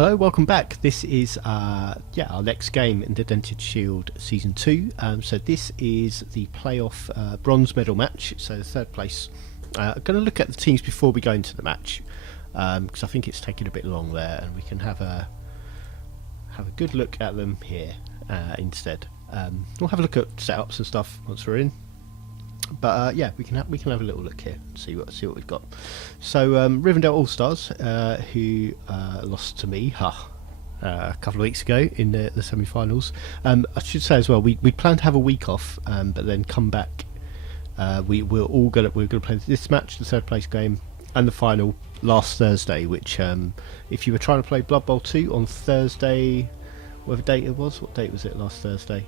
Hello, welcome back. This is our next game in the Dented Shield Season 2. So this is the playoff bronze medal match, so the third place. I'm going to look at the teams before we go into the match, because I think it's taking a bit long there, and we can have a good look at them here instead. We'll have a look at setups and stuff once we're in. But we can have a little look here and see what we've got. So Rivendell All Stars, who lost to me a couple of weeks ago in the semi-finals. I should say as well, we planned to have a week off, but then come back. We're going to play this match, the third place game, and the final last Thursday. Which, if you were trying to play Blood Bowl 2 on Thursday, whatever date it was, what date was it last Thursday?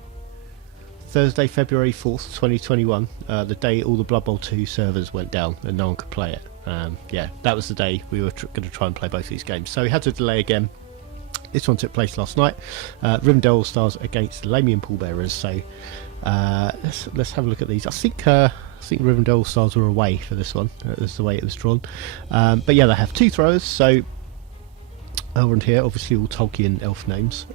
Thursday, February 4th, 2021, the day all the Blood Bowl 2 servers went down and no one could play it. That was the day we were going to try and play both these games. So we had to delay again. This one took place last night. Rivendell All Stars against the Lamian Pallbearers. So let's have a look at these. I think Rivendell All Stars were away for this one. That's the way it was drawn. But yeah, they have two throwers. So over and here, obviously all Tolkien elf names.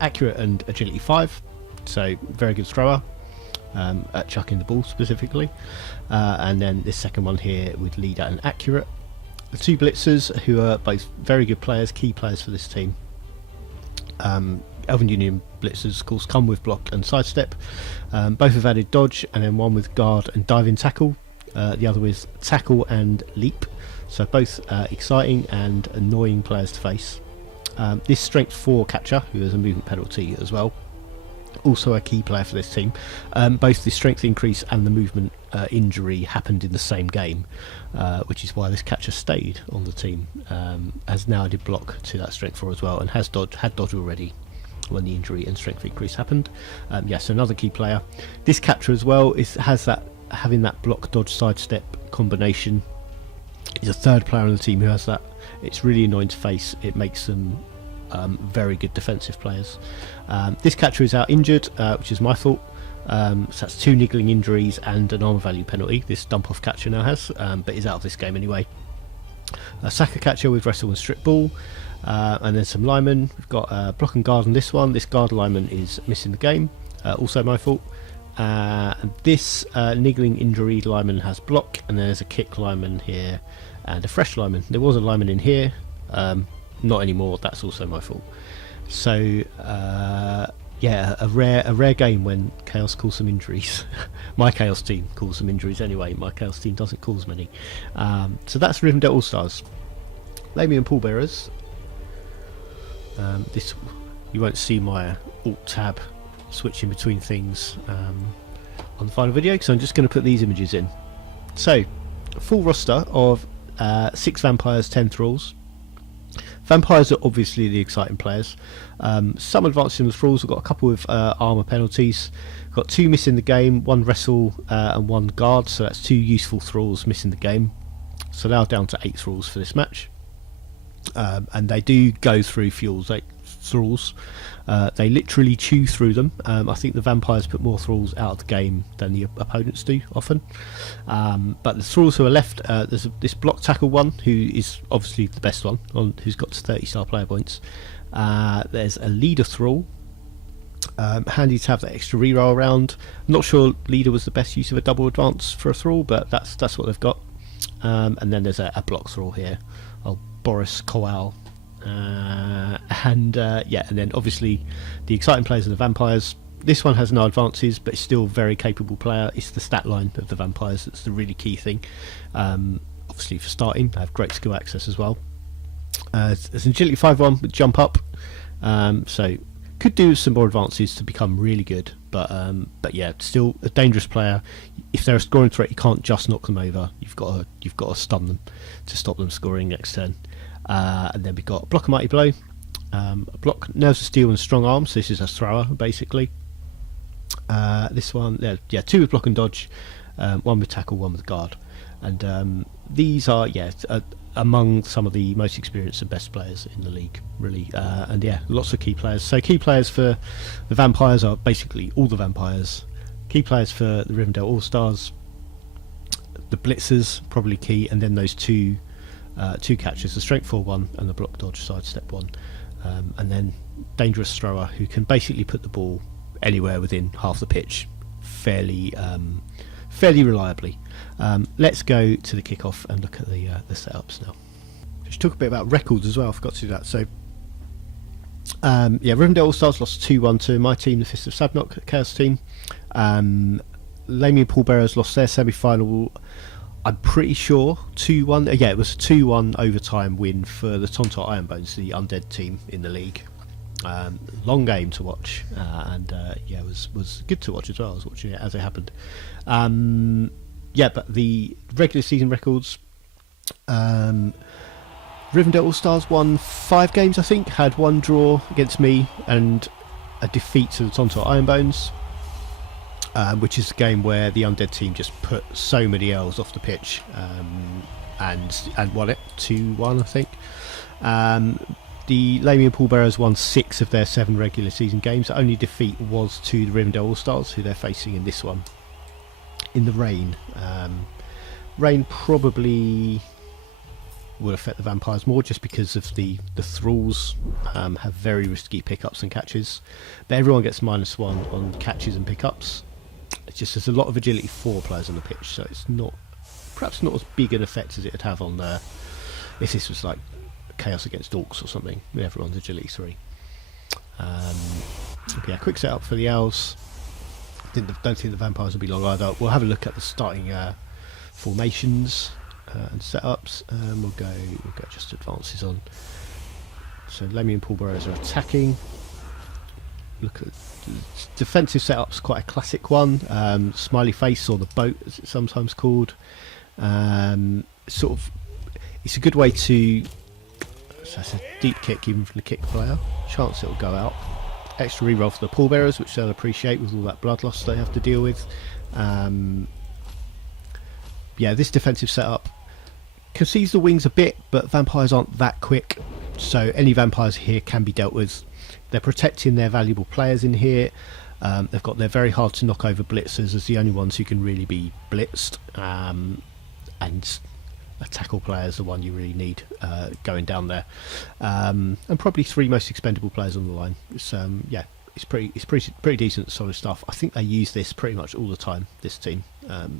Accurate and agility 5. So very good thrower at chucking the ball specifically, and then this second one here with leader and accurate. The two blitzers, who are both very good players, key players for this team. Elven Union blitzers, of course, come with block and sidestep. Both have added dodge, and then one with guard and diving tackle, the other with tackle and leap. So both exciting and annoying players to face. This strength 4 catcher, who has a movement penalty as well, also a key player for this team. Both the strength increase and the movement injury happened in the same game, which is why this catcher stayed on the team. Has now added block to that strength 4 as well, and had dodge already when the injury and strength increase happened. So another key player. This catcher as well having that block dodge sidestep combination. He's a third player on the team who has that. It's really annoying to face. It makes them very good defensive players. This catcher is out injured, which is my fault. So that's 2 niggling injuries and an armor value penalty. This dump off catcher now has, but is out of this game anyway. A Saka catcher with wrestle and strip ball, and then some linemen. We've got block and guard on this one. This guard lineman is missing the game, also my fault. And this niggling injury lineman has block, and there's a kick lineman here and a fresh lineman. There was a lineman in here, not anymore. That's also my fault. So a rare game when Chaos calls some injuries. My Chaos team calls some injuries anyway. My Chaos team doesn't cause many. So that's Rivendell All Stars. Lamian Pallbearers. This you won't see my Alt Tab switching between things on the final video, because I'm just going to put these images in. So full roster of 6 vampires, 10 thralls. Vampires are obviously the exciting players. Some advancing the thralls. We've got a couple of armor penalties. We've got 2 missing the game, 1 wrestle and 1 guard, so that's 2 useful thralls missing the game. So now down to 8 thralls for this match. And they do go through fuels, 8 thralls. They literally chew through them. I think the vampires put more thralls out of the game than the opponents do often. But the thralls who are left, there's this block tackle one, who is obviously the best one, who's got 30 star player points. There's a leader thrall. Handy to have that extra reroll around. I'm not sure leader was the best use of a double advance for a thrall, but that's what they've got. And then there's a block thrall here. Boris Kowal. And then obviously the exciting players are the vampires. This one has no advances, but it's still a very capable player. It's the stat line of the vampires that's the really key thing. Obviously for starting, they have great skill access as well. There's an agility 5-1 with jump up, so could do some more advances to become really good, but still a dangerous player. If they're a scoring threat, you can't just knock them over. You've got to stun them to stop them scoring next turn. And then we've got block a mighty blow, block nerves of steel and strong arms. So this is a thrower basically. This one, 2 with block and dodge, 1 with tackle, 1 with guard, and these are among some of the most experienced and best players in the league, really. Lots of key players. So key players for the vampires are basically all the vampires. Key players for the Rivendell All Stars, the blitzers probably key, and then those 2 2 catches, the strength 4 one and the block dodge sidestep 1, and then dangerous thrower who can basically put the ball anywhere within half the pitch fairly reliably. Let's go to the kickoff and look at the setups now. Just talk a bit about records as well. I forgot to do that. So Rivendell All Stars lost 2-1 to my team, the Fist of Sabnok Chaos team. Lamian Pallbearers lost their semi-final, I'm pretty sure 2-1. Yeah, it was a 2-1 overtime win for the Tontot Ironbones, the undead team in the league. Long game to watch, and it was good to watch as well. I was watching it as it happened. But the regular season records, Rivendell All Stars won 5 games, I think, had 1 draw against me and a defeat to the Tontot Ironbones, which is a game where the undead team just put so many L's off the pitch, and won it 2-1, I think. The Lamian Pallbearers won 6 of their 7 regular season games. The only defeat was to the Rivendell All Stars, who they're facing in this one. In the rain. Rain probably will affect the vampires more, just because of the thralls have very risky pickups and catches. But everyone gets -1 on catches and pickups. It's just there's a lot of agility 4 players on the pitch, so it's perhaps not as big an effect as it would have on if this was like Chaos against Orcs or something, with everyone's agility 3. Quick setup for the Owls. Don't think the vampires will be long either. We'll have a look at the starting formations and setups. We'll go just advances on. So Lamian Pallbearers are attacking. Look at the defensive setup's quite a classic one. Smiley face, or the boat as it's sometimes called. It's a good way to. So it's a deep kick even from the kick player. Chance it'll go out. Extra reroll for the Pallbearers, which they'll appreciate with all that blood loss they have to deal with. This defensive setup concedes the wings a bit, but vampires aren't that quick, so any vampires here can be dealt with. They're protecting their valuable players in here. They've got their very hard to knock over blitzers as the only ones who can really be blitzed, and a tackle player is the one you really need going down there, and probably 3 most expendable players on the line. It's pretty decent, solid stuff. I think they use this pretty much all the time. This team,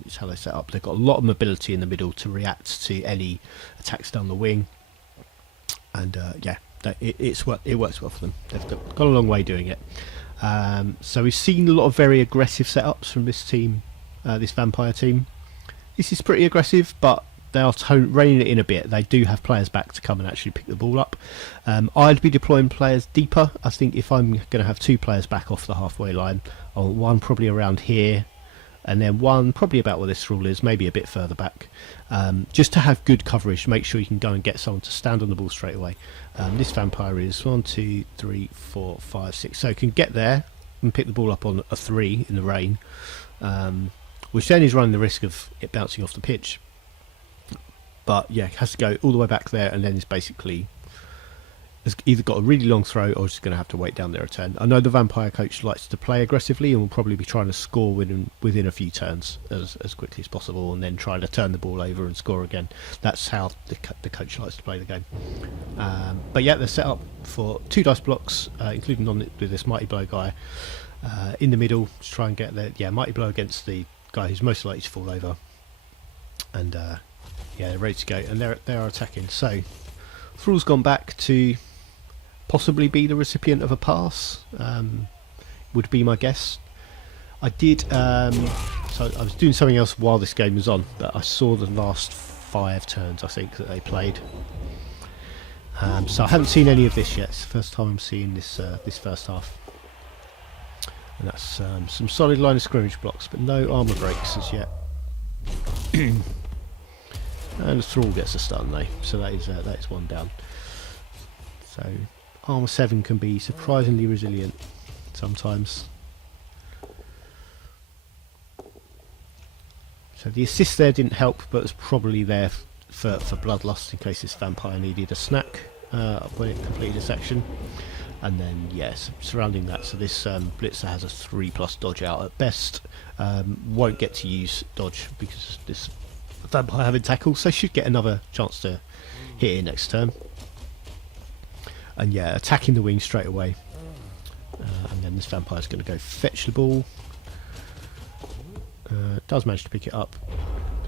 it's how they set up. They've got a lot of mobility in the middle to react to any attacks down the wing, and it works well for them. They've got a long way doing it. So we've seen a lot of very aggressive setups from this team, this vampire team. This is pretty aggressive, but they are reining it in a bit. They do have players back to come and actually pick the ball up. I'd be deploying players deeper. I think if I'm going to have 2 players back off the halfway line, I want one probably around here, and then one probably about where this rule is, maybe a bit further back, just to have good coverage. Make sure you can go and get someone to stand on the ball straight away. This vampire is 1, 2, 3, 4, 5, 6, so can get there and pick the ball up on a 3 in the rain, which then is running the risk of it bouncing off the pitch. But it has to go all the way back there, and then it's basically has either got a really long throw or just going to have to wait down their return. I know the vampire coach likes to play aggressively and will probably be trying to score within a few turns as quickly as possible, and then try to turn the ball over and score again. That's how the coach likes to play the game. They're set up for 2 dice blocks, including with this Mighty Blow guy in the middle to try and get the Mighty Blow against the guy who's most likely to fall over. And they're ready to go, and they are attacking. So Thrall's gone back to possibly be the recipient of a pass, would be my guess. I did so I was doing something else while this game was on, but I saw the last 5 turns I think that they played, so I haven't seen any of this yet. It's the first time I'm seeing this first half, and that's some solid line of scrimmage blocks, but no armour breaks as yet. And the Thrall gets a stun though, so that is 1 down. So armour 7 can be surprisingly resilient sometimes. So the assist there didn't help, but it's probably there for bloodlust in case this vampire needed a snack when it completed a section. And then surrounding that, so this blitzer has a 3+ dodge out at best. Won't get to use dodge because this vampire having tackle, so should get another chance to hit it next turn. And yeah, attacking the wing straight away. And then this vampire's going to go fetch the ball. Does manage to pick it up.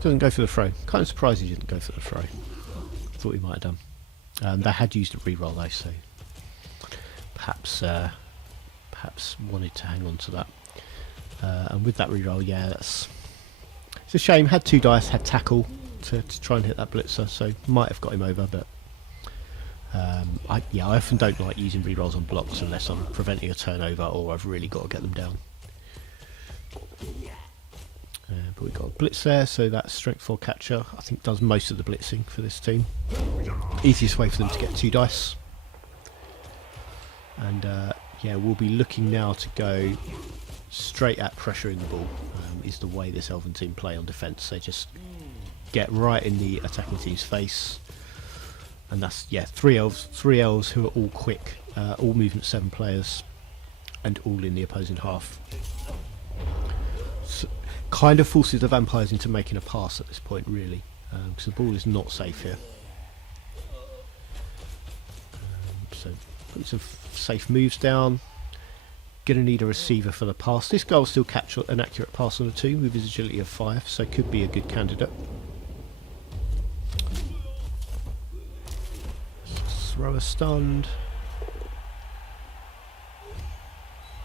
Doesn't go for the throw. Kind of surprised he didn't go for the throw. Thought he might have done. They had used a reroll though, so perhaps wanted to hang on to that. And with that reroll, yeah, it's a shame. Had 2 dice, had tackle to try and hit that blitzer, so might have got him over, but I often don't like using rerolls on blocks unless I'm preventing a turnover or I've really got to get them down. But we've got a blitz there, so that strength 4 catcher I think does most of the blitzing for this team. Easiest way for them to get 2 dice. And yeah, we'll be looking now to go straight at pressure in the ball. Is the way this Elven team play on defence. They just get right in the attacking team's face. And that's, yeah, 3 elves who are all quick, all movement 7 players, and all in the opposing half. So, kind of forces the vampires into making a pass at this point, really, because the ball is not safe here. So put some safe moves down. Going to need a receiver for the pass. This guy will still catch an accurate pass on a 2 with his agility of 5, so could be a good candidate. Thrower stunned.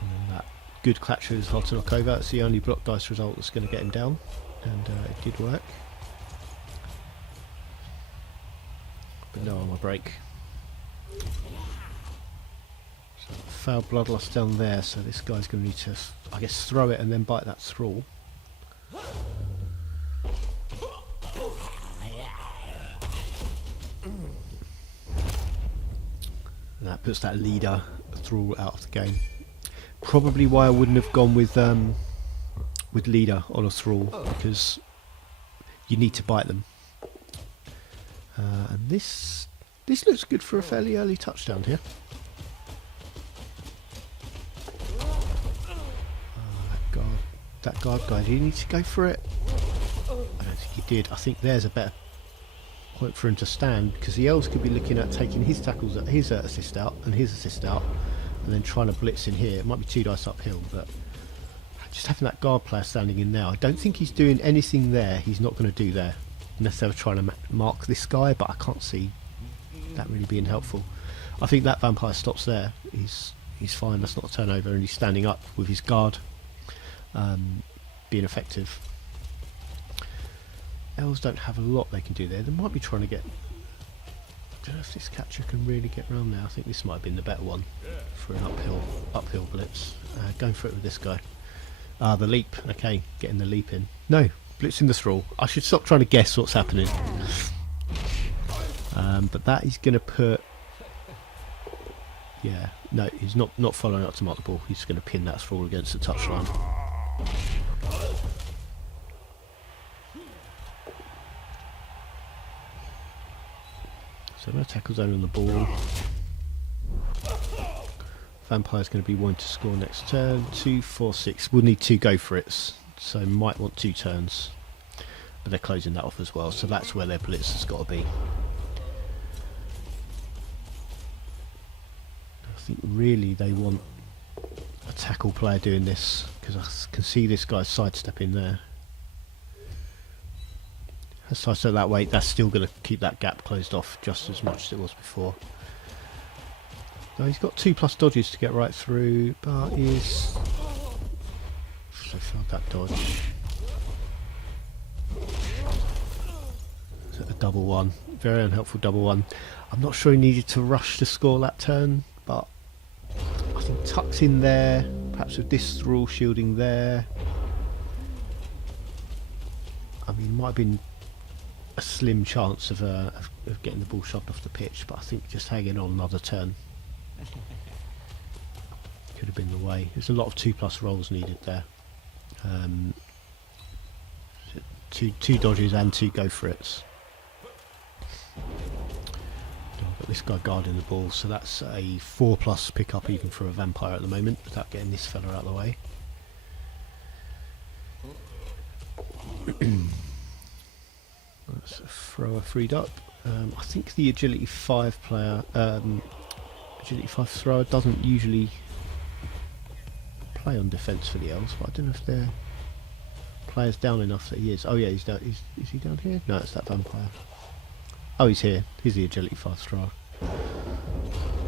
And then that good catcher is hard to knock over. That's the only block dice result that's going to get him down. And it did work. But no armor break. So foul bloodlust down there, so this guy's going to need to, I guess, throw it and then bite that thrall. And that puts that leader thrall out of the game. Probably why I wouldn't have gone with leader on a thrall, because you need to bite them. And this looks good for a fairly early touchdown here. That guard guy, did he need to go for it? I don't think he did. I think there's a better point for him to stand, because the elves could be looking at taking his tackles, his assist out and his assist out, and then trying to blitz in here. It might be 2 dice uphill, but just having that guard player standing in now, I don't think he's doing anything there he's not going to do there, unless they were trying to mark this guy, but I can't see that really being helpful. I think that vampire stops there. He's fine, that's not a turnover, and he's standing up with his guard being effective. Elves don't have a lot they can do there. They might be trying to get, I don't know if this catcher can really get around there. I think this might have been the better one for an uphill blitz. Going for it with this guy. The leap, okay, getting the leap in. No, blitzing the thrall. I should stop trying to guess what's happening. But that is going to put, yeah, no, he's not following up to mark the ball. He's going to pin that thrall against the touchline. So no tackle zone on the ball. Vampire's going to be wanting to score next turn. 2, 4, 6. We'll need 2 go for it, so might want 2 turns. But they're closing that off as well, so that's where their blitz has got to be. I think really they want a tackle player doing this, because I can see this guy sidestepping there. So that way, that's still going to keep that gap closed off just as much as it was before. Now he's got 2+ dodges to get right through, but he's... So found that dodge. A double one, very unhelpful double one. I'm not sure he needed to rush to score that turn, but I think tucks in there, perhaps with this thrall shielding there. I mean, it might have been a slim chance of getting the ball shoved off the pitch, but I think just hanging on another turn could have been the way. There's a lot of 2+ rolls needed there. 2 dodges and 2 go for it's. Got this guy guarding the ball, so that's a 4+ pickup even for a vampire at the moment, without getting this fella out of the way. That's a thrower freed up. I think the agility 5 player, agility 5 thrower doesn't usually play on defence for the elves, but I don't know if their player's down enough that he is. Oh yeah, he's down. Is he down here? No, it's that vampire. Oh, he's here. He's the agility 5 thrower.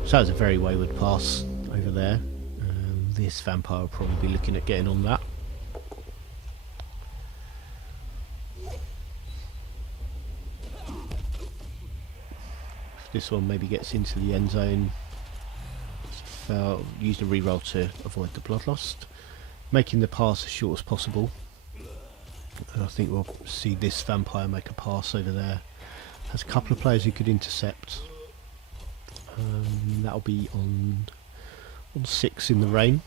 So that was a very wayward pass over there. This vampire will probably be looking at getting on that. If this one maybe gets into the end zone, use the reroll to avoid the bloodlust, making the pass as short as possible. And I think we'll see this vampire make a pass over there. Has a couple of players who could intercept. That'll be on 6 in the rain.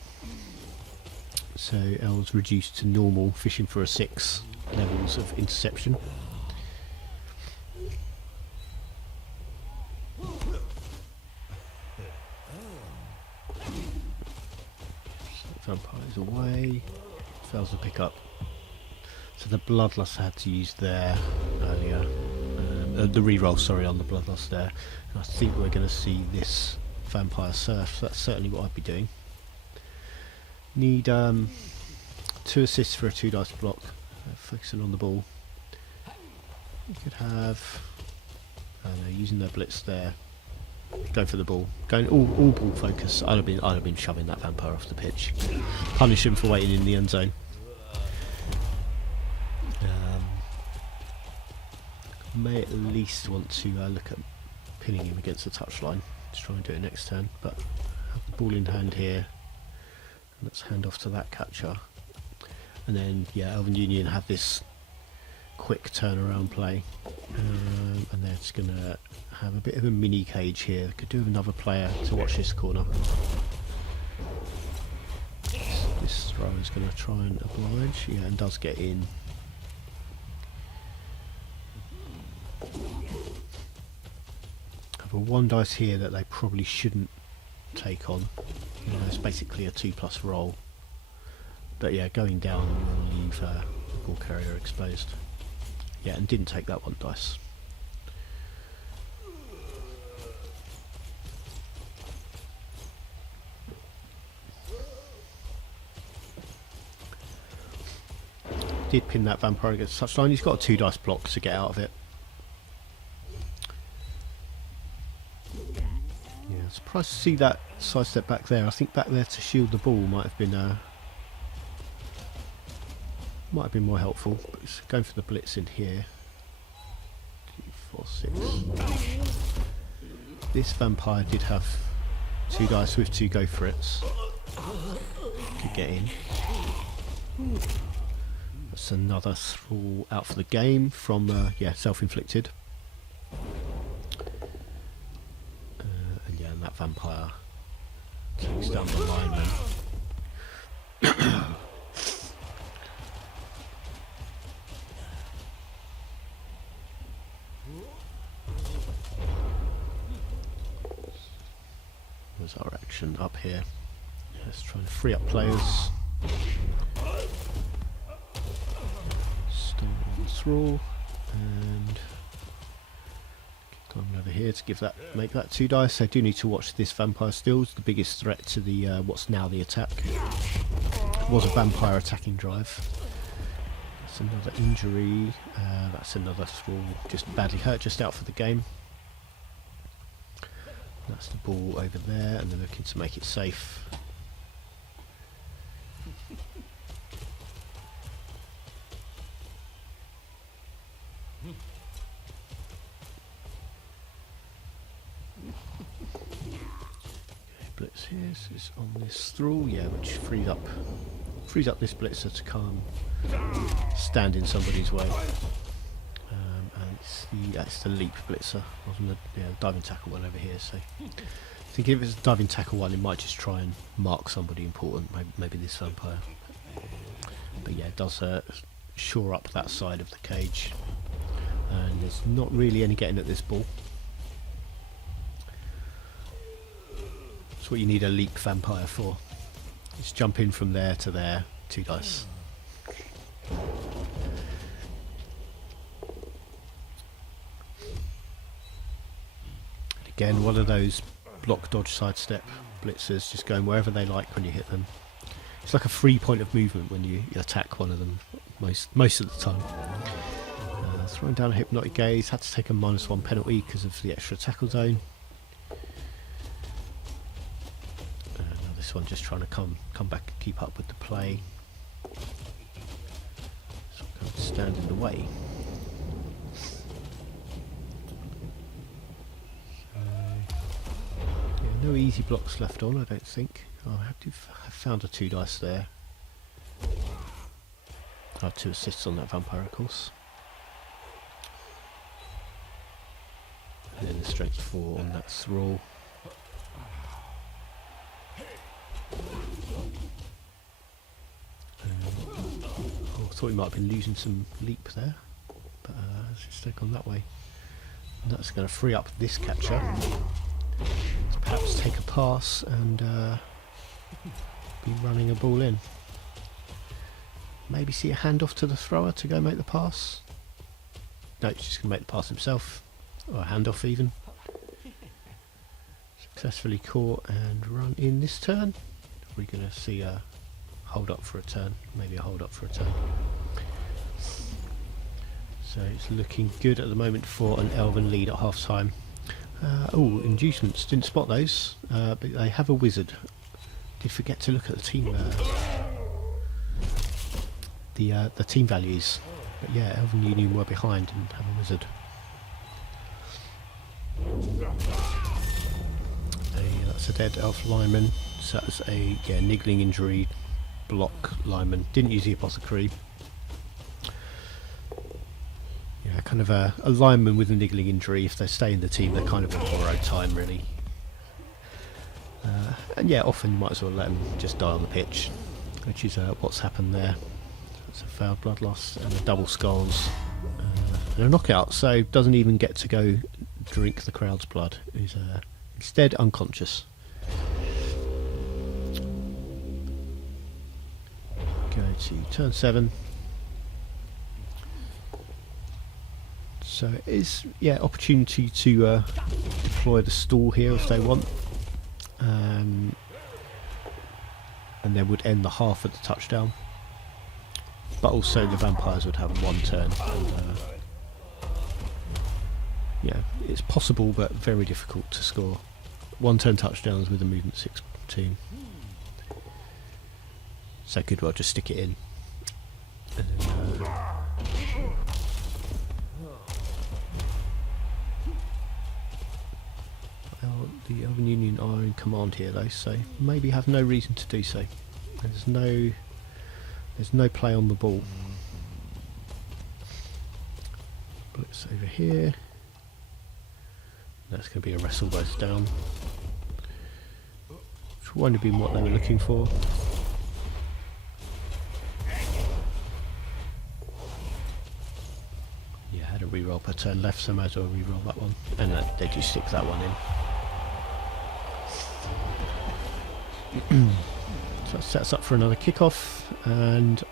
So elves reduced to normal, fishing for a 6 levels of interception. Vampire's away, fails to pick up. So the bloodlust had to use there earlier. The reroll, sorry, on the bloodlust there. And I think we're going to see this vampire surf. So that's certainly what I'd be doing. Need 2 assists for a 2 dice block. Focusing on the ball. You could have using their blitz there. Go for the ball. Going all ball focus. I'd have been shoving that vampire off the pitch. Punish him for waiting in the end zone. May at least want to look at pinning him against the touchline. Let's try and do it next turn. But have the ball in hand here. Let's hand off to that catcher. And then, yeah, Elven Union have this quick turnaround play. And they're just going to have a bit of a mini cage here. Could do with another player to watch this corner. This thrower is going to try and oblige. Yeah, and does get in. Have a 1 dice here that they probably shouldn't take on. It's basically a 2+ roll. But yeah, going down will leave the ball carrier exposed. Yeah, and didn't take that 1 dice. Did pin that vampire against the touchline. He's got a 2 dice block to get out of it. Yeah, surprised to see that sidestep back there. I think back there to shield the ball might have been more helpful. But it's going for the blitz in here. 2, 4, 6. This vampire did have 2 dice with 2 go for it's. Could get in. That's another thrall out for the game from self-inflicted. And yeah, and that vampire takes down the lineman. There's our action up here. Let's try and free up players. Still on the thrall, and come over here to make that 2 dice. I do need to watch this vampire still. It's the biggest threat to the what's now the attack. It was a vampire attacking drive. That's another injury. That's another thrall, just badly hurt, just out for the game. That's the ball over there, and they're looking to make it safe. Blitz here is on this thrall, yeah, which frees up this blitzer to come stand in somebody's way. And that's the leap blitzer, wasn't the diving tackle one over here. So I think if it's a diving tackle one, it might just try and mark somebody important, maybe this vampire. But yeah, it does shore up that side of the cage, and there's not really any getting at this ball. That's what you need a leap vampire for. Just jump in from there to there, 2 dice. Again, one of those block, dodge, sidestep blitzers, just going wherever they like when you hit them. It's like a free point of movement when you attack one of them most of the time. Throwing down a hypnotic gaze, had to take a -1 penalty because of the extra tackle zone. Now this one just trying to come back and keep up with the play. So I'm going to stand in the way. Yeah, no easy blocks left on, I don't think. Oh, I found a 2 dice there. I had 2 assists on that vampire, of course. And then the strength 4 on that thrall. I thought we might have been losing some leap there, but let's just take on that way. And that's going to free up this catcher to perhaps take a pass and be running a ball in. Maybe see a handoff to the thrower to go make the pass. No, he's just going to make the pass himself. Or a handoff even. Successfully caught and run in this turn. We're going to see a hold up for a turn. Maybe a hold up for a turn. So it's looking good at the moment for an Elven lead at half time. Oh, inducements. Didn't spot those. But they have a wizard. Did forget to look at the team the team values. But yeah, Elven Union were behind and have a wizard. That's a dead elf lineman. So that's a niggling injury block lineman. Didn't use the apothecary. Yeah, kind of a lineman with a niggling injury. If they stay in the team, they're kind of on borrowed time, really. And yeah, often you might as well let them just die on the pitch, which is what's happened there. It's a failed blood loss and a double skulls and a knockout. So doesn't even get to go drink the crowd's blood. He's instead unconscious. Go to turn 7. So it is opportunity to deploy the stall here if they want, and then would end the half at the touchdown. But also the vampires would have 1 turn. And, yeah, it's possible but very difficult to score 1 turn touchdowns with a movement 6 team. So could well just stick it in. And then, the Elven Union are in command here though, so maybe have no reason to do so. There's no play on the ball. Blitz over here. That's going to be a wrestle both down. Which won't have been what they were looking for. Yeah, had a reroll per turn left, so might as well reroll that one. And they do stick that one in. So that sets up for another kickoff and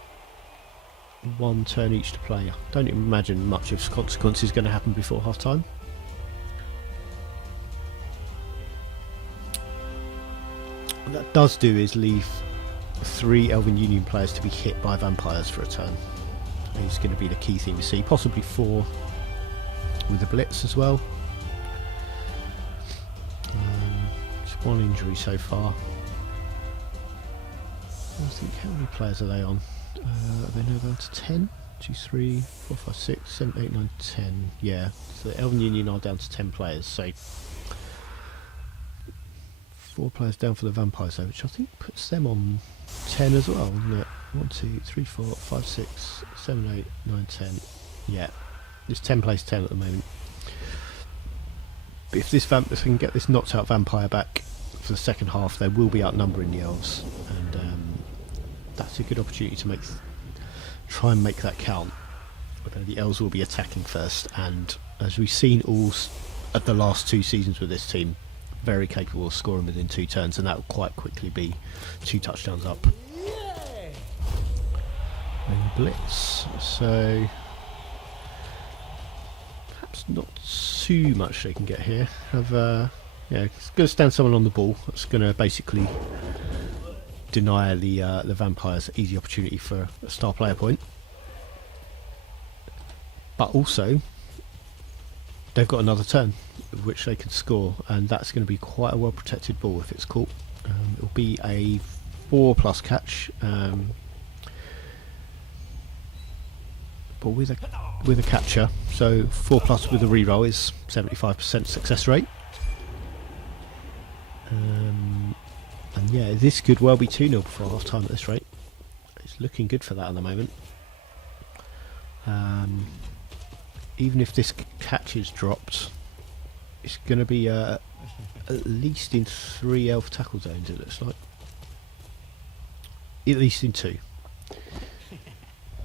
1 turn each to play. Don't imagine much of consequence is going to happen before half time. What that does do is leave 3 Elven Union players to be hit by vampires for a turn. It's going to be the key thing to see. Possibly 4 with a blitz as well. Just 1 injury so far. I think, how many players are they on? Are they now down to 10? 2, 3, 4, 5, 6, 7, 8, 9, 10. Yeah, so the Elven Union are down to 10 players. So 4 players down for the vampires, though, which I think puts them on 10 as well, doesn't it? 1, 2, 3, 4, 5, 6, 7, 8, 9, 10. Yeah, it's 10 plays 10 at the moment. But if this if we can get this knocked out vampire back for the second half, they will be outnumbering the elves, and that's a good opportunity to try and make that count. Although the elves will be attacking first, and as we've seen all at the last 2 seasons with this team, very capable of scoring within 2 turns, and that will quite quickly be 2 touchdowns up. And blitz, so perhaps There's not too much they can get here. Yeah, it's going to stand someone on the ball. That's going to basically deny the vampires easy opportunity for a star player point. But also, they've got another turn which they could score, and that's going to be quite a well protected ball if it's caught. It'll be a 4+ catch, but with a catcher, so 4+ with a reroll is 75% success rate. And yeah, this could well be 2-0 before half time at this rate. It's looking good for that at the moment. Even if this catch is dropped, it's going to be at least in 3 elf tackle zones, it looks like. At least in 2.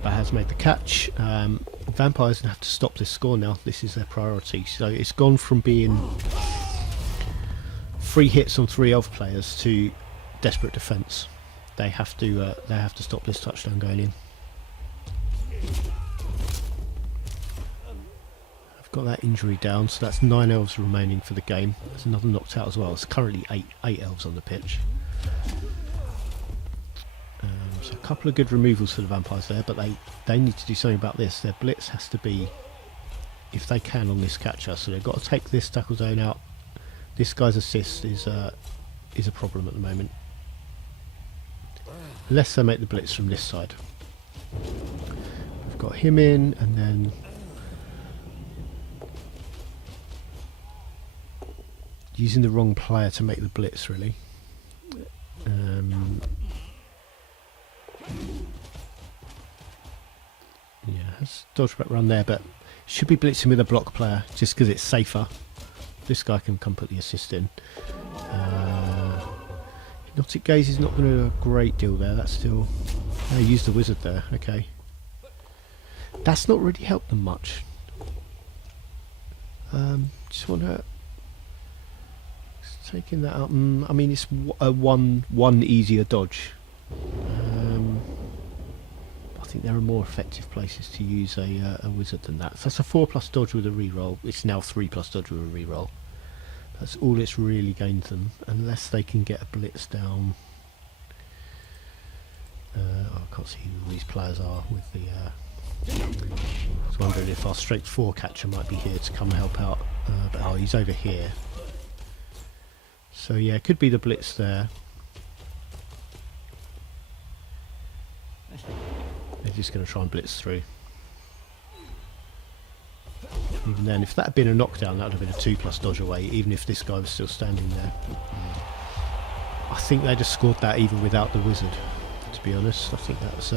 But has made the catch. Vampires have to stop this score now. This is their priority. So it's gone from being 3 hits on 3 elf players to desperate defence. They have to stop this touchdown going in. I've got that injury down, so that's 9 elves remaining for the game. There's another knocked out as well. It's currently 8 elves on the pitch. So a couple of good removals for the vampires there, but they need to do something about this. Their blitz has to be, if they can, on this catcher. So they've got to take this tackle zone out. This guy's assist is a problem at the moment. Unless they make the blitz from this side. We've got him in, and then using the wrong player to make the blitz, really. Yeah, has dodgeback run there, but should be blitzing with a block player just because it's safer. This guy can come put the assist in. Hypnotic Gaze is not going to do a great deal there. That's still... I used the wizard there, okay. That's not really helped them much. Just want to... Taking that out. I mean, it's a one easier dodge. I think there are more effective places to use a wizard than that. So that's a 4+ dodge with a reroll. It's now 3+ dodge with a reroll. That's all it's really gained them, unless they can get a blitz down. I can't see who these players are with the... I was wondering if our straight 4 catcher might be here to come help out. But oh, he's over here. So yeah, it could be the blitz there. They're just going to try and blitz through. Even then, if that had been a knockdown, that would have been a 2+ dodge away, even if this guy was still standing there. I think they just scored that even without the wizard, to be honest. I think that was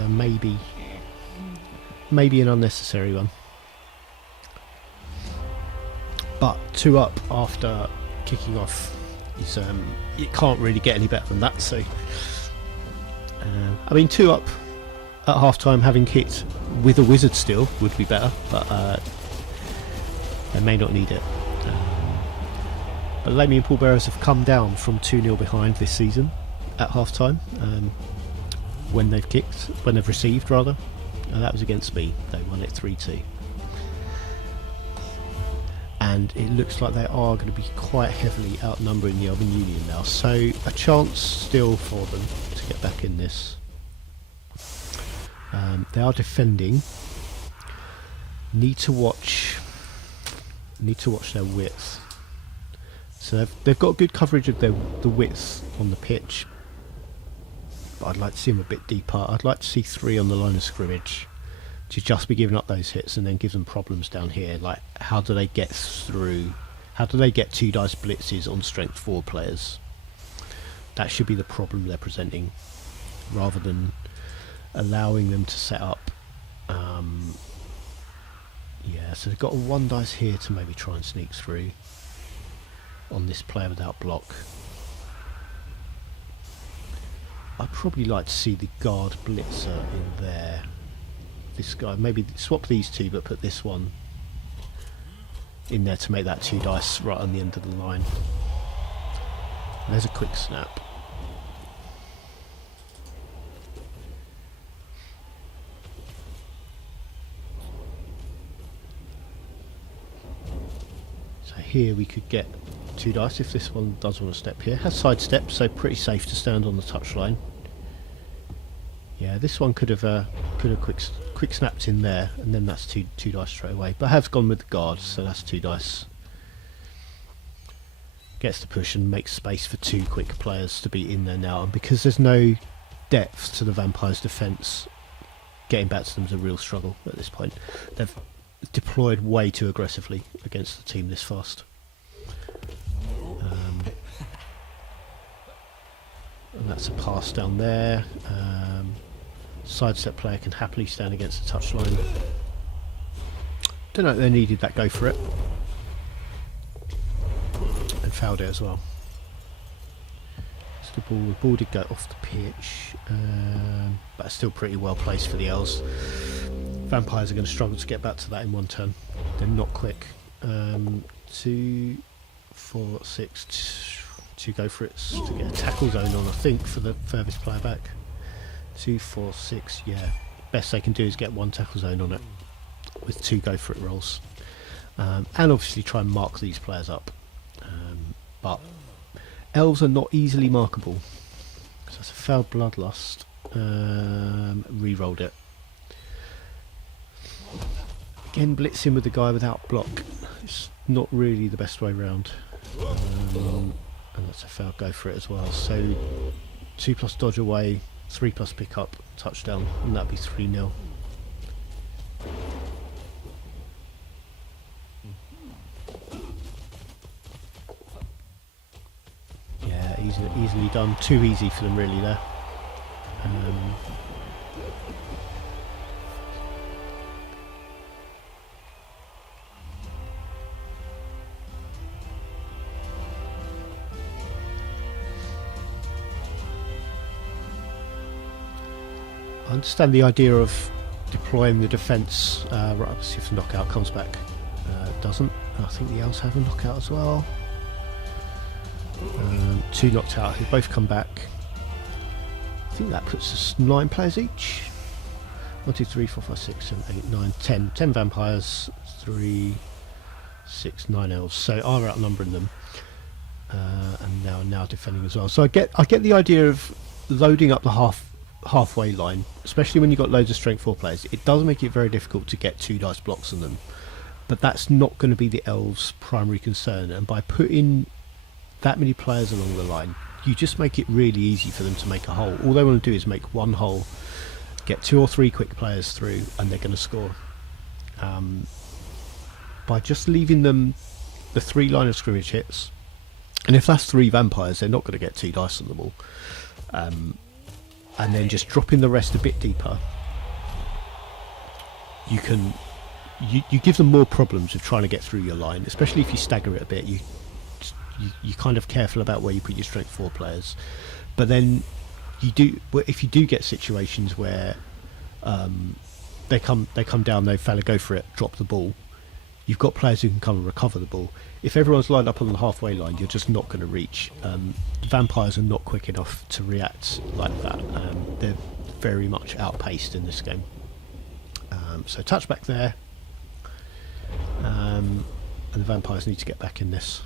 maybe an unnecessary one. But 2 up after kicking off is it can't really get any better than that. So I mean, 2 up at half time having kicked with a wizard still would be better, but they may not need it. But Lamian Pallbearers have come down from 2-0 behind this season at half time when they've received rather, and that was against me. They won it 3-2. And it looks like they are going to be quite heavily outnumbering the Elven Union now, so a chance still for them to get back in this. They are defending. Need to watch their width. So they've got good coverage of the width on the pitch, but I'd like to see them a bit deeper. I'd like to see 3 on the line of scrimmage to just be giving up those hits and then give them problems down here. Like, how do they get through? How do they get 2 dice blitzes on strength 4 players? That should be the problem they're presenting, rather than allowing them to set up. Yeah, so they've got a 1 dice here to maybe try and sneak through on this player without block. I'd probably like to see the guard blitzer in there. This guy, maybe swap these 2 but put this one in there to make that 2 dice right on the end of the line. There's a quick snap. here we could get 2 dice if this one does want to step here. Has side step, so pretty safe to stand on the touchline. Yeah, this one could have quick snapped in there, and then that's two dice straight away. But I have gone with the guards, so that's 2 dice. Gets the push and makes space for 2 quick players to be in there now, and because there's no depth to the vampires' defence, getting back to them is a real struggle at this point. They've deployed way too aggressively against the team this fast. And that's a pass down there. Sidestep player can happily stand against the touchline. Don't know if they needed that go for it. And fouled it as well. So the ball did go off the pitch, but it's still pretty well placed for the Elves. Vampires are going to struggle to get back to that in 1 turn. They're not quick. 2, 4, 6, to go for it to get a tackle zone on, I think, for the furthest player back. 2, 4, 6, yeah. Best they can do is get 1 tackle zone on it with 2 go for it rolls. And obviously try and mark these players up. But Elves are not easily markable. So that's a foul bloodlust. Re-rolled it. Again, blitzing with the guy without block. It's not really the best way round. And that's a foul go for it as well. So 2 plus dodge away, 3 plus pick up, touchdown, and that'd be 3-0. Yeah, easily done. Too easy for them really there. I understand the idea of deploying the defence right up to see if the knockout comes back. Doesn't. I think the Elves have a knockout as well. 2 knocked out who both come back. I think that puts us 9 players each. 1, 2, 3, 4, 5, 6, 7, 8, 9, 10. 10 vampires, 3, 6, 9 Elves. So are outnumbering them. And now defending as well. So I get the idea of loading up the halfway line, especially when you've got loads of strength 4 players. It does make it very difficult to get 2 dice blocks on them, but that's not going to be the Elves' primary concern, and by putting that many players along the line, you just make it really easy for them to make a hole. All they want to do is make 1 hole, get 2 or 3 quick players through, and they're going to score. By just leaving them the 3 line of scrimmage hits, and if that's 3 vampires, they're not going to get 2 dice on them all. And then just dropping the rest a bit deeper, you give them more problems with trying to get through your line, especially if you stagger it a bit. You're kind of careful about where you put your strength 4 players, but then if you do get situations where they come down, they fail to go for it, drop the ball, you've got players who can come and recover the ball. If everyone's lined up on the halfway line, you're just not going to reach. Vampires are not quick enough to react like that. They're very much outpaced in this game. So touchback there. And the vampires need to get back in this.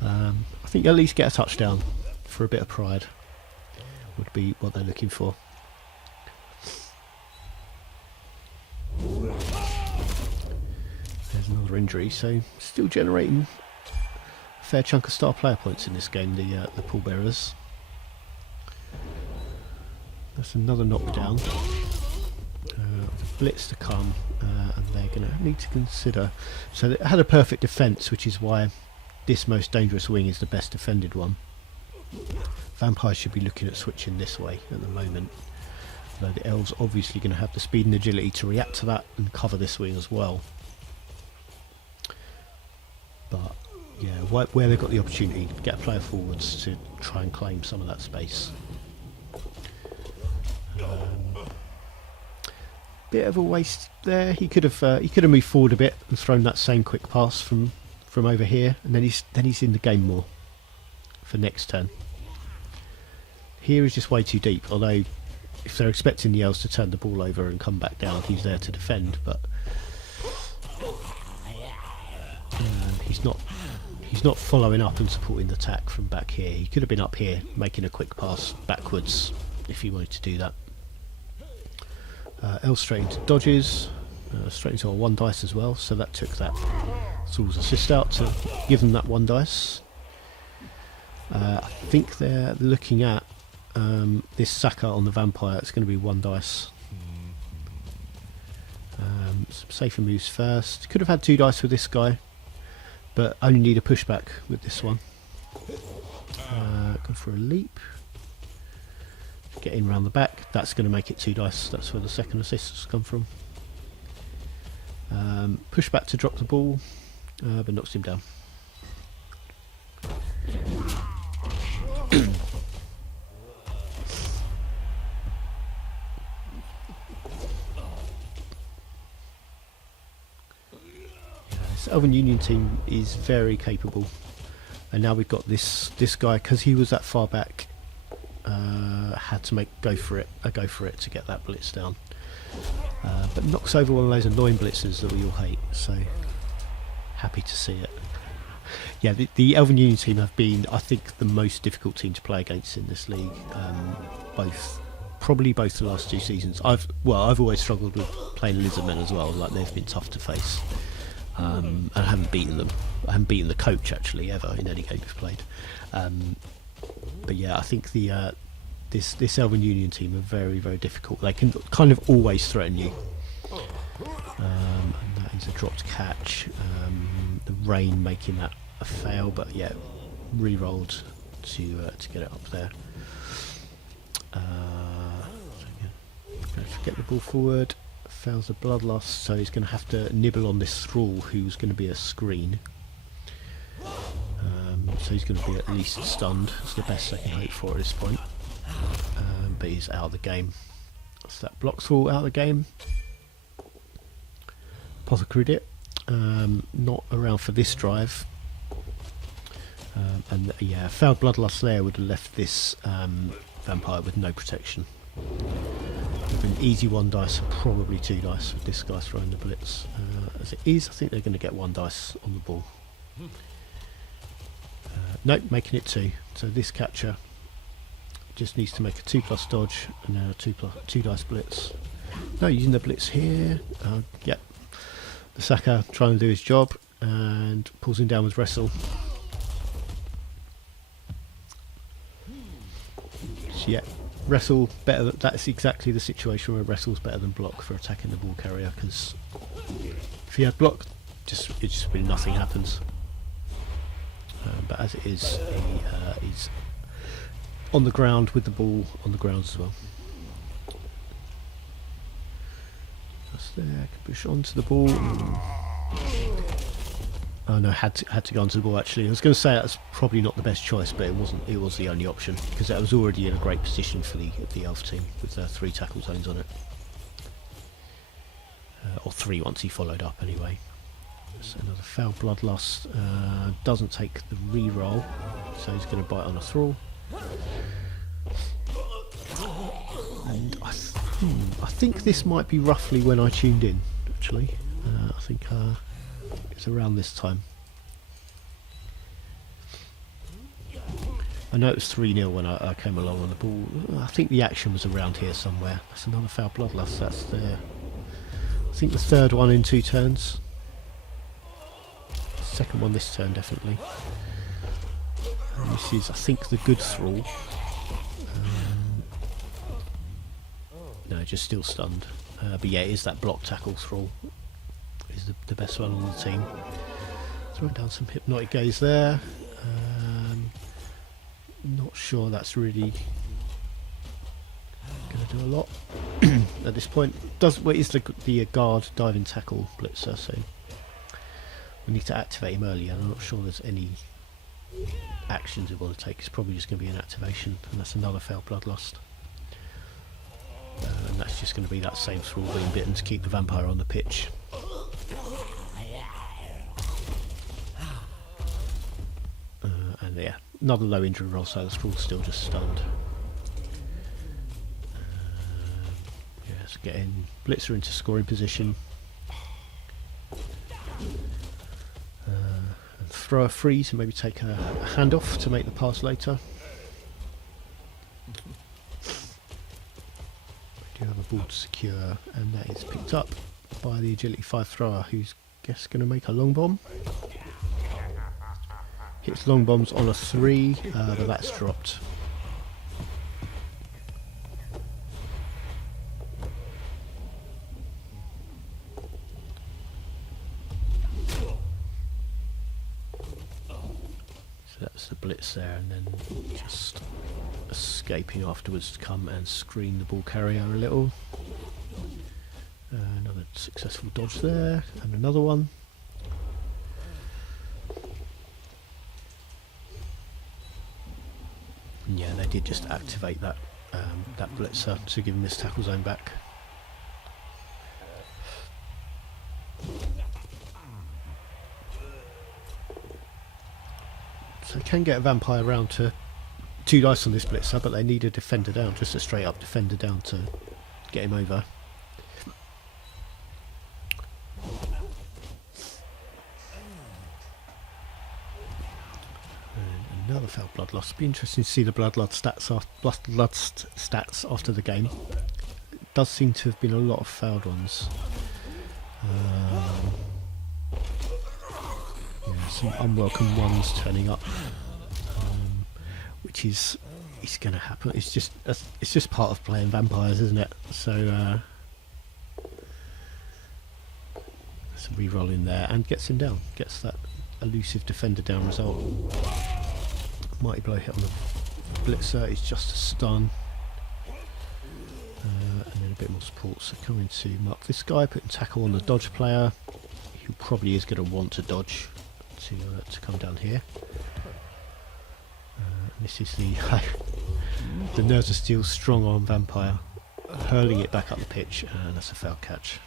I think at least get a touchdown for a bit of pride would be what they're looking for. There's another injury, so still generating a fair chunk of star player points in this game, the Pallbearers. That's another knockdown. Blitz to come, and they're going to need to consider. So they had a perfect defence, which is why this most dangerous wing is the best defended one. Vampires should be looking at switching this way at the moment. Though the Elves obviously going to have the speed and agility to react to that and cover this wing as well. But yeah, where they've got the opportunity, get a player forwards to try and claim some of that space. Bit of a waste there. He could have moved forward a bit and thrown that same quick pass from over here, and then he's in the game more for next turn. Here is just way too deep. Although if they're expecting the Elves to turn the ball over and come back down, he's there to defend. But he's not following up and supporting the attack from back here. He could have been up here making a quick pass backwards if he wanted to do that. L straight into dodges, straight into a 1 dice as well, so that took that Saul's assist out to give them that 1 dice. I think they're looking at this Saka on the vampire. It's going to be 1 dice. Some safer moves first. Could have had 2 dice with this guy, but only need a pushback with this one. Go for a leap. Get in round the back. That's going to make it 2 dice. That's where the second assist has come from. Push back to drop the ball, but knocks him down. This Elven Union team is very capable, and now we've got this guy, because he was that far back, had to go for it to get that blitz down, but knocks over one of those annoying blitzers that we all hate. So happy to see it. Yeah, the Elven Union team have been, I think, the most difficult team to play against in this league. Probably both the last 2 seasons. I've always struggled with playing Lizardmen as well. Like, they've been tough to face, and I haven't beaten them. I haven't beaten the coach actually ever in any game we've played. But yeah, I think this Elven Union team are very, very difficult. They can kind of always threaten you. And that is a dropped catch. The rain making that a fail, but yeah, re-rolled to get it up there. Going to get the ball forward. Fails the bloodlust, so he's going to have to nibble on this thrall, who's going to be a screen. So he's going to be at least stunned. It's the best I can hope for at this point. But he's out of the game. So that block thrall out of the game. Apothecaried it. Not around for this drive. And yeah, foul bloodlust there would have left this vampire with no protection. An easy 1 dice, probably 2 dice with this guy throwing the blitz. As it is, I think they're going to get 1 dice on the ball. Nope, making it 2. So this catcher just needs to make a 2+ dodge and then a 2 dice blitz. No, using the blitz here. Yep. The Saka trying to do his job and pulls him down with wrestle. So yeah, wrestle better. That's exactly the situation where wrestle's better than block for attacking the ball carrier, because if he had block, it just really nothing happens. But as it is, he's on the ground with the ball on the ground as well. Just there, can push onto the ball. Oh no, had to go onto the ball actually. I was going to say that's probably not the best choice, but it wasn't. It was the only option, because that was already in a great position for the elf team with 3 tackle zones on it, or 3 once he followed up anyway. So another foul bloodlust, doesn't take the re-roll, so he's going to bite on a thrall. And I think this might be roughly when I tuned in, actually. I think it's around this time. I know it was 3-0 when I came along on the ball. I think the action was around here somewhere. That's another foul bloodlust. That's I think the 3rd one in 2 turns. Second one this turn, definitely. And this is, I think, the good thrall. No, just still stunned. But yeah, it is that block tackle thrall. Is the best one on the team. Throwing down some hypnotic gaze there. Not sure that's really going to do a lot at this point. Well, it is the guard diving tackle blitzer, so we need to activate him earlier. I'm not sure there's any actions we want to take. It's probably just going to be an activation, and that's another failed bloodlust. And that's just going to be that same thrall being bitten to keep the vampire on the pitch. And yeah, another low injury roll, so the thrall's still just stunned. Yeah, let's get in. Blitzer into scoring position. And thrower free to maybe take a handoff to make the pass later. We do have a ball to secure, and that is picked up by the agility 5 thrower, who's guess going to make a long bomb. Hits long bombs on a 3, but that's dropped. So that's the blitz there, and then just escaping afterwards to come and screen the ball carrier a little. Another successful dodge there, and another one. And yeah, they did just activate that that blitzer to give him this tackle zone back. So they can get a vampire round to 2 dice on this blitzer, but they need a defender down, just a straight up defender down to get him over. Another failed bloodlust. Be interesting to see the bloodlust stats after the game. It does seem to have been a lot of failed ones. Yeah, some unwelcome ones turning up, which is going to happen. It's just part of playing vampires, isn't it? So let's re-roll in there and gets him down. Gets that elusive defender down result. Mighty blow hit on the blitzer is just a stun, and then a bit more support. So coming to mark this guy, putting tackle on the dodge player, who probably is going to want to dodge to come down here. This is the Nerves of Steel strong arm vampire, hurling it back up the pitch, and that's a failed catch.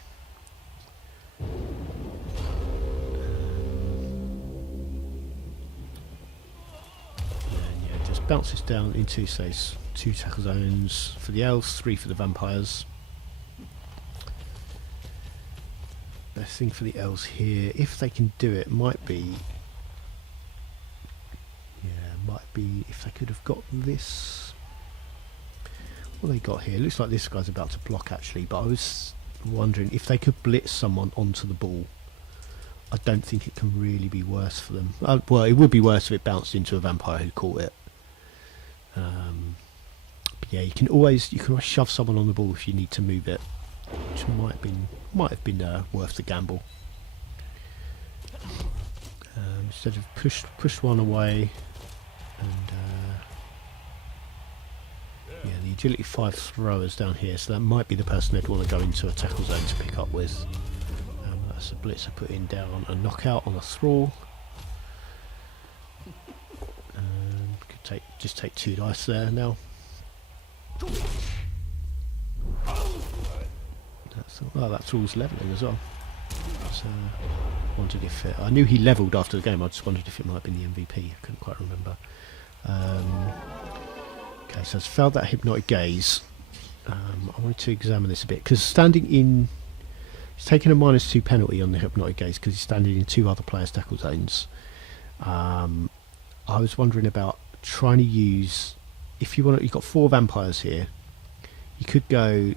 Bounces down into, say, 2 tackle zones for the elves, 3 for the vampires. Best thing for the elves here, if they can do it, might be if they could have got this. What they got here, looks like this guy's about to block actually, but I was wondering if they could blitz someone onto the ball. I don't think it can really be worse for them. Well, it would be worse if it bounced into a vampire who caught it. But yeah, you can always shove someone on the ball if you need to move it, which might have been worth the gamble. Instead of pushed one away, and yeah, the agility 5 throwers down here, so that might be the person they'd want to go into a tackle zone to pick up with. That's a blitzer putting down a knockout on a thrall. Just take 2 dice there now. That thrall's levelling as well. So wondered if I knew he levelled after the game. I just wondered if it might have been the MVP. I couldn't quite remember. Okay, so it's failed that hypnotic gaze. I wanted to examine this a bit because standing in, he's taking a -2 penalty on the hypnotic gaze because he's standing in 2 other players' tackle zones. I was wondering about trying to use, if you want, you've got 4 vampires here. You could go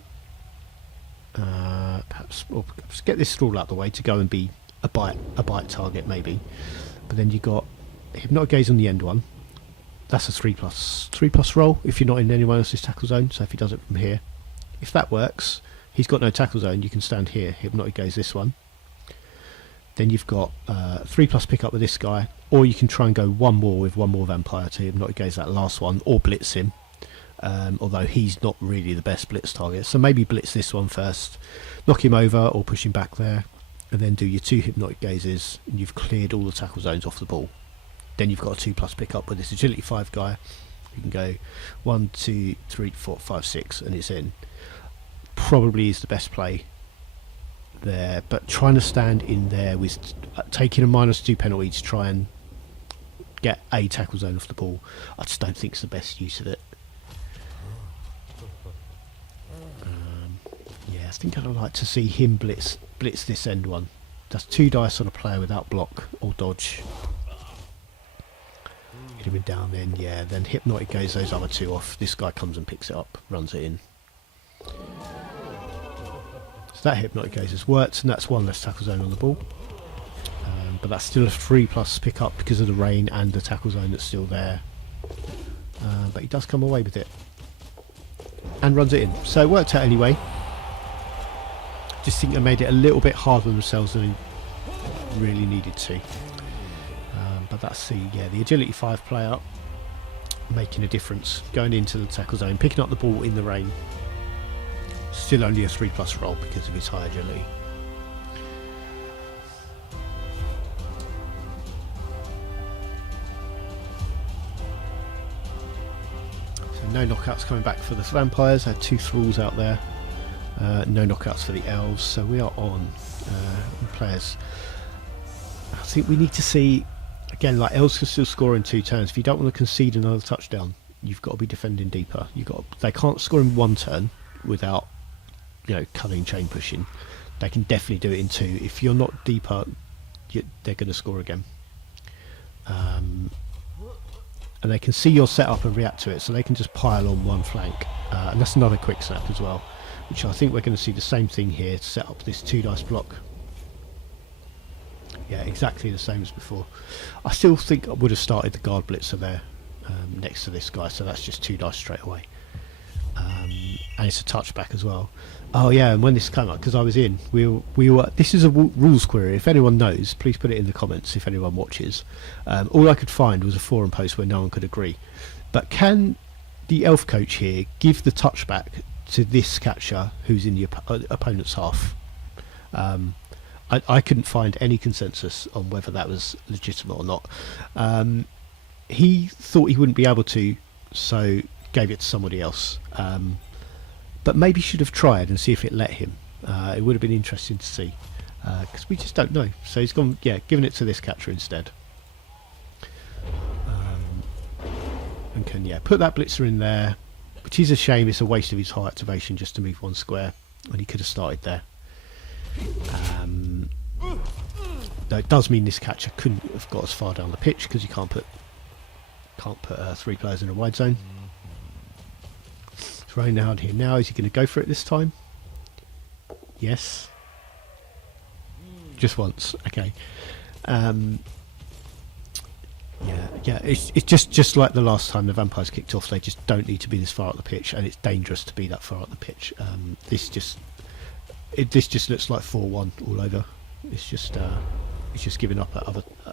perhaps get this thrall out the way to go and be a bite target maybe, but then you got hypnotic gaze on the end one. That's a 3+ roll if you're not in anyone else's tackle zone. So if he does it from here, if that works, he's got no tackle zone, you can stand here, hypnotic gaze this one. Then you've got 3+ pick up with this guy, or you can try and go one more with one more vampire to hypnotic gaze that last one, or blitz him. Although he's not really the best blitz target, so maybe blitz this one first, knock him over or push him back there, and then do your 2 hypnotic gazes, and you've cleared all the tackle zones off the ball. Then you've got a 2+ pick up with this agility 5 guy. You can go 1, 2, 3, 4, 5, 6, and it's in. Probably is the best play there, but trying to stand in there with taking a -2 penalty to try and get a tackle zone off the ball, I just don't think it's the best use of it. Yeah, I think I'd like to see him blitz this end one. That's 2 dice on a player without block or dodge. could have been down then. Yeah, then Hypnotic goes those other two off. This guy comes and picks it up, runs it in. So that Hypnotic gaze has worked, and that's one less tackle zone on the ball. But that's still a 3+ pick up because of the rain and the tackle zone that's still there. But he does come away with it and runs it in. So it worked out anyway. Just think they made it a little bit harder on themselves than they really needed to. But that's the agility 5 player making a difference, going into the tackle zone, picking up the ball in the rain. Still only a 3+ roll because of his high agility. So no knockouts coming back for the vampires. Had 2 thralls out there. No knockouts for the elves. So we are on players. I think we need to see. Again, like elves can still score in 2 turns. If you don't want to concede another touchdown, you've got to be defending deeper. They can't score in 1 turn without, cunning chain pushing. They can definitely do it in 2. If you're not deeper, they're going to score again. And they can see your setup and react to it, so they can just pile on one flank. And that's another quick snap as well, which I think we're going to see the same thing here to set up this 2 dice block. Yeah, exactly the same as before. I still think I would have started the guard blitzer there next to this guy, so that's just 2 dice straight away. And it's a touchback as well. Oh yeah, and when this came up, because I was in, we were. This is a rules query. If anyone knows, please put it in the comments. If anyone watches, all I could find was a forum post where no one could agree. But can the elf coach here give the touchback to this catcher who's in the opponent's half? I couldn't find any consensus on whether that was legitimate or not. He thought he wouldn't be able to, so gave it to somebody else. But maybe should have tried and see if it let him. It would have been interesting to see, because we just don't know. So he's gone, giving it to this catcher instead. And can put that blitzer in there, which is a shame. It's a waste of his high activation just to move 1 square, and he could have started there. Though it does mean this catcher couldn't have got as far down the pitch because you can't put 3 players in a wide zone. It's raining hard here now. Is he going to go for it this time? Yes. Just once. Okay. It's just like the last time the vampires kicked off. They just don't need to be this far up the pitch, and it's dangerous to be that far up the pitch. This just looks like 4-1 all over. It's just giving up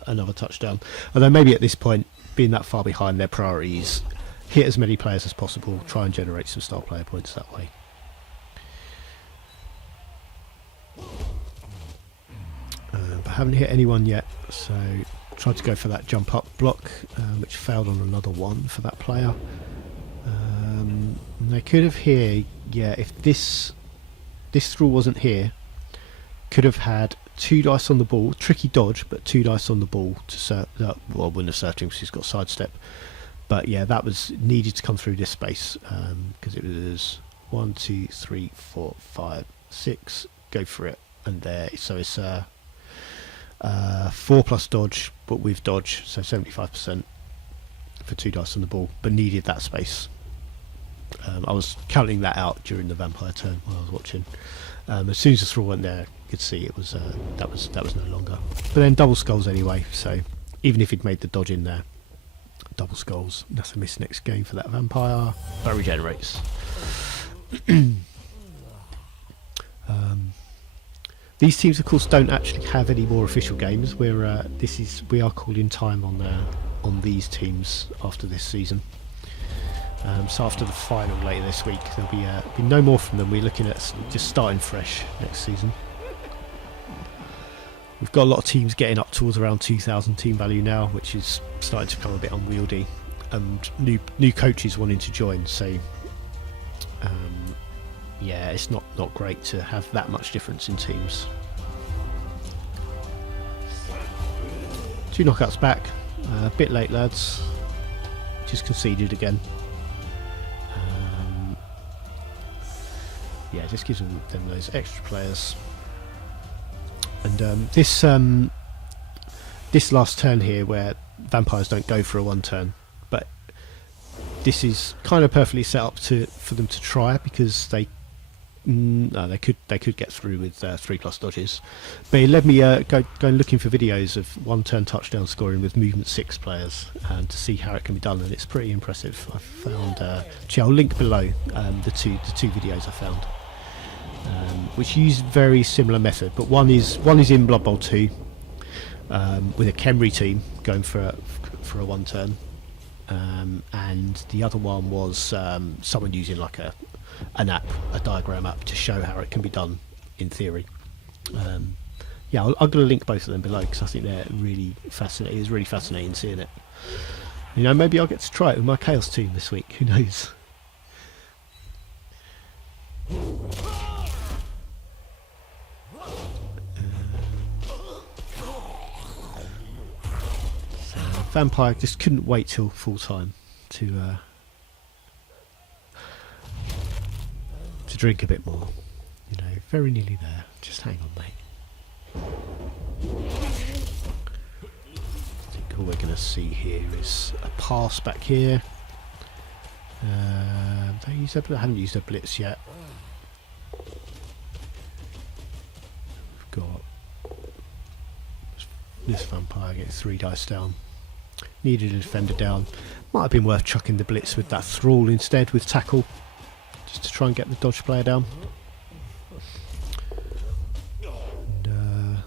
another touchdown. Although maybe at this point, being that far behind, their priority is hit as many players as possible, try and generate some star player points that way. But haven't hit anyone yet, so tried to go for that jump up block, which failed on another one for that player. They could have here, if this thrall wasn't here, could have had 2 dice on the ball, tricky dodge, but 2 dice on the ball to serve. Well, wouldn't have served him because he's got sidestep. But that was needed to come through this space because it was 1, 2, 3, 4, 5, 6. Go for it, and there. So it's 4+ dodge, but with dodge, so 75% for 2 dice on the ball, but needed that space. I was counting that out during the vampire turn while I was watching. As soon as the thrall went there, you could see it was that was no longer. But then double skulls anyway, so even if he'd made the dodge in there, double skulls. That's a miss next game for that vampire. But regenerates. These teams, of course, don't actually have any more official games. We are calling time on these teams after this season. So after the final later this week, there'll be no more from them. We're looking at just starting fresh next season. We've got a lot of teams getting up towards around 2,000 team value now, which is starting to become a bit unwieldy, and new coaches wanting to join. So it's not great to have that much difference in teams. 2 knockouts back, a bit late, lads. Just conceded again. Just gives them those extra players. And this last turn here, where vampires don't go for a 1 turn, this is kind of perfectly set up for them to try, because they could get through with 3+ dodges. But it led me going looking for videos of 1-turn touchdown scoring with movement 6 players, to see how it can be done, and it's pretty impressive. I found actually, I'll link below the two videos I found, which use very similar method, but one is in Blood Bowl 2, with a Khemri team going for a 1-turn, and the other one was someone using like a diagram app to show how it can be done in theory. Yeah, I'm going to link both of them below, because I think they're really fascinating. It's really fascinating seeing it. You know, maybe I'll get to try it with my Chaos team this week. Who knows? So Vampire just couldn't wait till full time to drink a bit more. You know, very nearly there. Just hang on, mate. I think all we're going to see here is a pass back here. I haven't used their blitz yet. We've got this Vampire getting 3 dice down. Needed a defender down. Might have been worth chucking the blitz with that Thrall instead with tackle, just to try and get the dodge player down. And there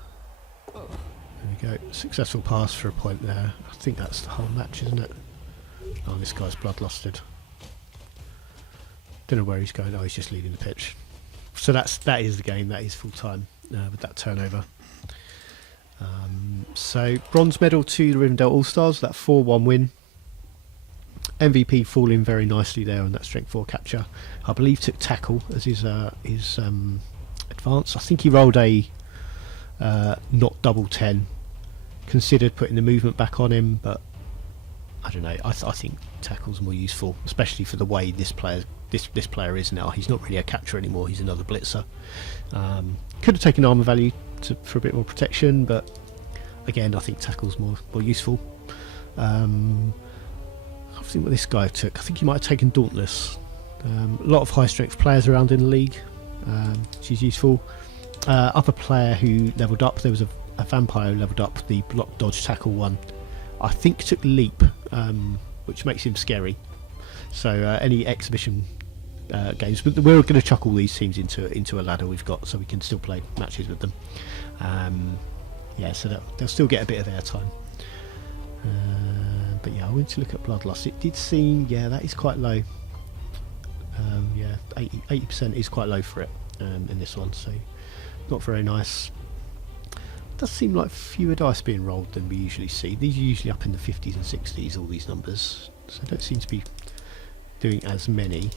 we go. Successful pass for a point there. I think that's the whole match, isn't it? Oh, this guy's bloodlusted. Don't know where he's going. Oh, he's just leaving the pitch. So that is the game. That is full time with that turnover. So bronze medal to the Rivendell All-Stars. That 4-1 win. MVP falling very nicely there on that strength 4 capture. I believe took tackle as his advance. I think he rolled a not double 10. Considered putting the movement back on him, but I don't know. I think tackle's more useful, especially for the way this player is now. He's not really a catcher anymore. He's another blitzer. Could have taken armor value for a bit more protection, but again, I think tackle's more useful. I think what this guy took. I think he might have taken Dauntless. A lot of high strength players around in the league, which is useful. Other player who levelled up. There was a Vampire who levelled up the block dodge tackle one. I think took Leap, which makes him scary. So any exhibition games, but we're going to chuck all these teams into a ladder we've got, so we can still play matches with them. Yeah, so they'll still get a bit of airtime. But yeah, I went to look at Bloodlust. It did seem, yeah, that is quite low. Yeah, 80% is quite low for it in this one, so not very nice. Does seem like fewer dice being rolled than we usually see. These are usually up in the 50s and 60s, all these numbers, so I don't seem to be doing as many.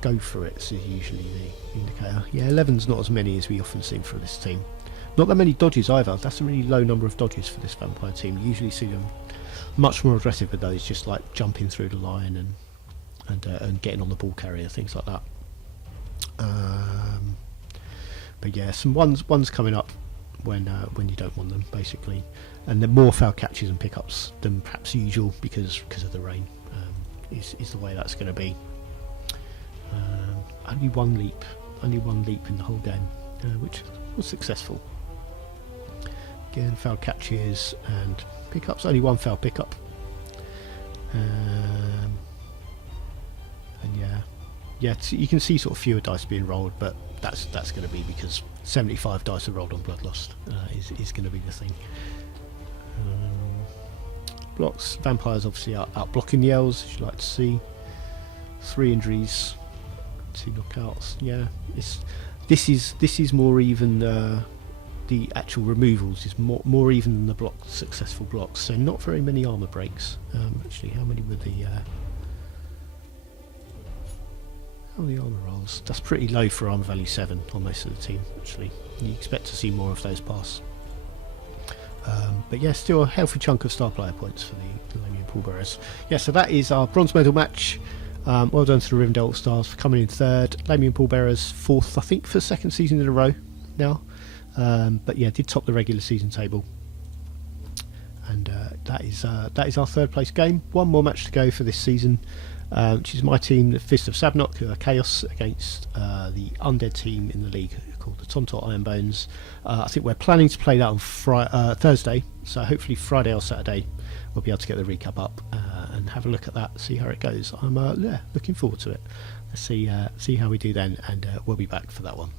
Go for it is usually the indicator. Yeah, 11's not as many as we often see for this team. Not that many dodges either. That's a really low number of dodges for this Vampire team. You usually see them much more aggressive with those, just like jumping through the line and getting on the ball carrier, things like that. But yeah, some ones coming up when you don't want them, basically, and the more foul catches and pickups than perhaps usual because of the rain is the way that's going to be. Only one leap in the whole game, which was successful. Again, foul catches and pickups. Only one foul pickup. And yeah, you can see sort of fewer dice being rolled, but that's going to be because 75 dice are rolled on Bloodlust is going to be the thing. Blocks. Vampires obviously are out blocking the Elves, as you like to see. 3 injuries, 2 knockouts. Yeah, this is more even. The actual removals is more even than the successful blocks. So not very many armor breaks. Actually, how many were the armor rolls? That's pretty low for armor value 7 on most of the team. Actually, you expect to see more of those pass. But yeah, still a healthy chunk of star player points for the Lamian Pallbearers. Yeah, so that is our bronze medal match. Well done to the Rivendell Stars for coming in 3rd. Lamian Pallbearers 4th, I think, for the 2nd season in a row now. But yeah, did top the regular season table, and that is our third place game. One more match to go for this season, which is my team, the Fist of Sabnok, who are Chaos, against the undead team in the league called the Tonto Ironbones. I think we're planning to play that on Thursday, so hopefully Friday or Saturday we'll be able to get the recap up and have a look at that, see how it goes. I'm looking forward to it. Let's see how we do then, and we'll be back for that one.